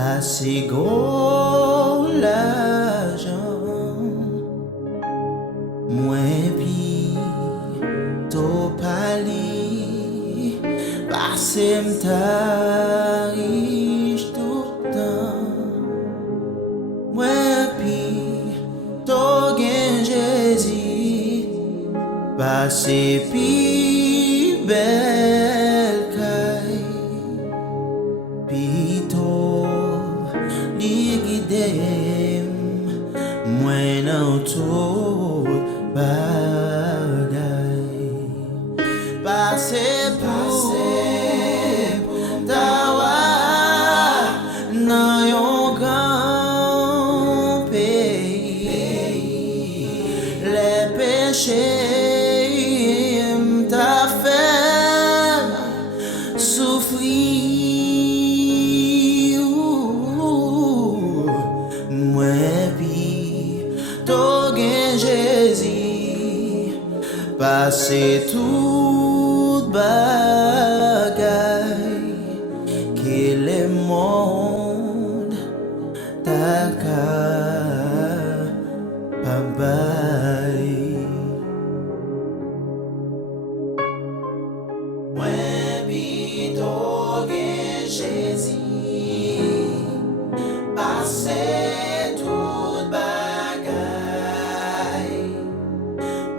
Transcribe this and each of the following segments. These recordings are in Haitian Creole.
Passé gros l'argent, moins pi to pali, passé m'ta riche tout temps, moins pi to gen Jésus, passé pi belle caille, pi to li guidem, moins nan tout bagay, passé pour tawa nan yon grand pays, les péchés m'ta fait souffrir, moi pi to gen Jésus, passer tout bagay que le monde ta ka pa bay. Moi pi to gen Jésus, passer tout bagay.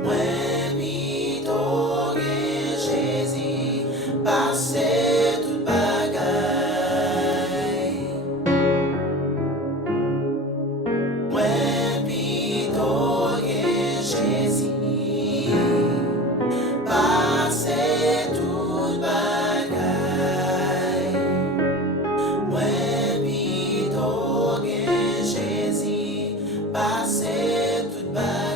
Moi pi to gen Jésus, passer tout bagay. Moi pi to gen Jésus, passer tout bagay. Moi pi to gen Jésus, passer tout bagay.